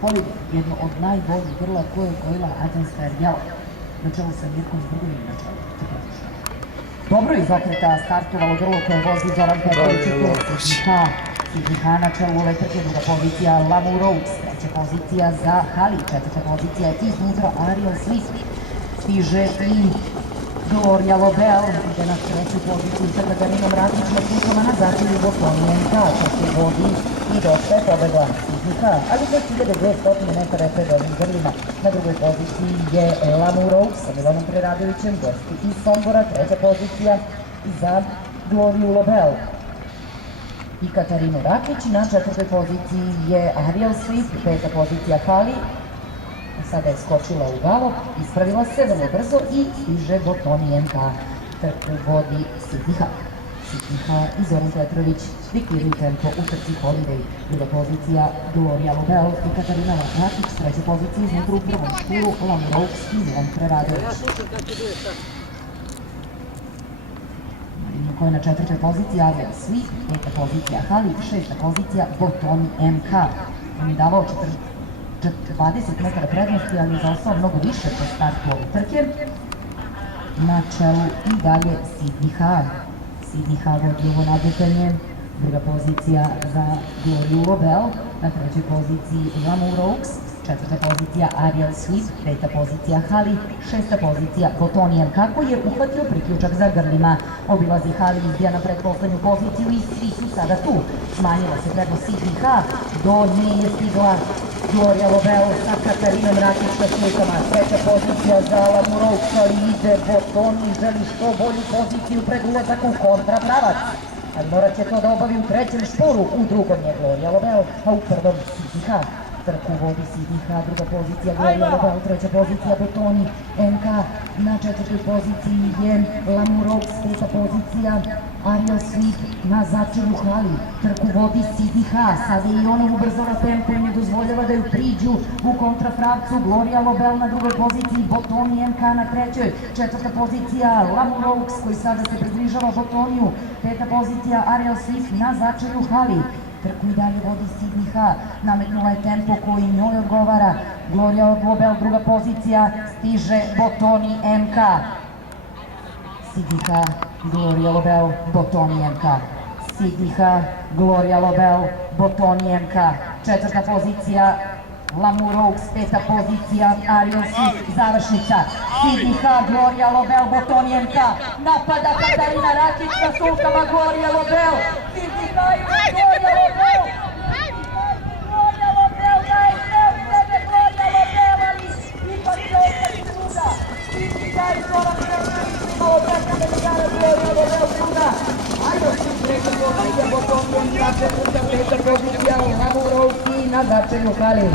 Polid, jedno od najboljih grla koje je gojila Ađanska ergela, na čelu sa Mirkom Zbrgovinim na čelu. Dobro izokreta startovalo grlo koje vozi Zoran Petrović i Sidney Ha na čelu letrke, druga pozicija Lamu Rose, treća pozicija za Hali, četvrta pozicija je iznutra Ariel Swift, stiže i Gloria Lobel, ide na treću poziciju sa Katarinom Rakić na sulkama, na začelju Botonijenka, často vodi i dosta je pobegla Sidney Ha, ali 2200 metara je pred ovim grlima. Na drugoj poziciji je Lamu Rose sa Milanom Preradovićem, gosti iz Sombora, treća pozicija za Gloriju Lobel i Katarinu Rakić. Na četvrtoj poziciji je Ariel Swift, peta pozicija Hali, sada je skočila u galop, ispravila se vrlo brzo i stiže Botonijenka. Trku vodi Sidney Ha. Sidney Ha i Zoran Petrović diktiraju tempo u trci Holiday. Druga pozicija Gloria Lobel i Katarina Rakić, treća pozicija iznutra u prvom školu Lamu Rose i Milan Preradović. Koja je na četvrtoj poziciji Ariel Swift, peta pozicija Hali, šesta pozicija Botonijenka. On je davao 20 metara prednosti, ali je zaostao mnogo više po startu ove trke. Na čelu i dalje Sidney Ha. Sidney Ha vodi ovo nadmetanje, druga pozicija za Gloriju Lobel, na trećoj poziciji Lamu Rose, četvrta pozicija Ariel Swift, peta pozicija Hali, šesta pozicija Botonijenka koji je uhvatio priključak za grlima. Obilazi Hali, izbija na predposlednju poziciju i svi su sada tu. Smanjila se prednost Sidney Ha, do nje je stigla Gloria Lobel sa Katarinom Rakić na sulkama. Treća pozicija za Lamu Rose, ali ide Botoni, želi što bolju poziciju pred ulazak u kontrapravac. Ali morat će to da obavi u trećem šporu, u drugom je Gloria Lobel, Sidney Ha. Trku vodi Sidney Ha, druga pozicija Gloria Lobel, treća pozicija Botonijenka, na četvrtoj poziciji je Lamu Rose, peta pozicija Ariel Swift, na začelju Hali. Trku vodi Sidney Ha, sada i ona ubrzava tempo i ne dozvoljava da ju priđu u kontrapravcu. Gloria Lobel na drugoj poziciji, Botonijenka na trećoj, četvrta pozicija Lamu Rose koji sada se približava Botoniju, peta pozicija Ariel Swift na začelju Hali. Trku i dalje vodi Sidney Ha, nametnula je tempo koji njoj odgovara. Gloria Lobel, druga pozicija, stiže Botonijenka. Sidney Ha, Gloria Lobel, Botonijenka. Sidney Ha, Gloria Lobel, Botonijenka. Četvrta pozicija Lamu Rose, peta pozicija Ariel Swift, završnica. Sidney Ha, Gloria Lobel, Botonijenka. Napada Katarina Rakić na sulkama, Gloria Lobel. Sidney Ha i Gloria Lobel. Gloria Lobel daje sve od sebe, Gloria Lobel, ali ipak će ostati druga. Sidney Ha i Zoran Petrović imalo traka da negara Gloria Lobel druga. Ariel Swift treća pozicija, Botonijenka, četvrta, peta pozicija Lamu Rose i na začelju Hali.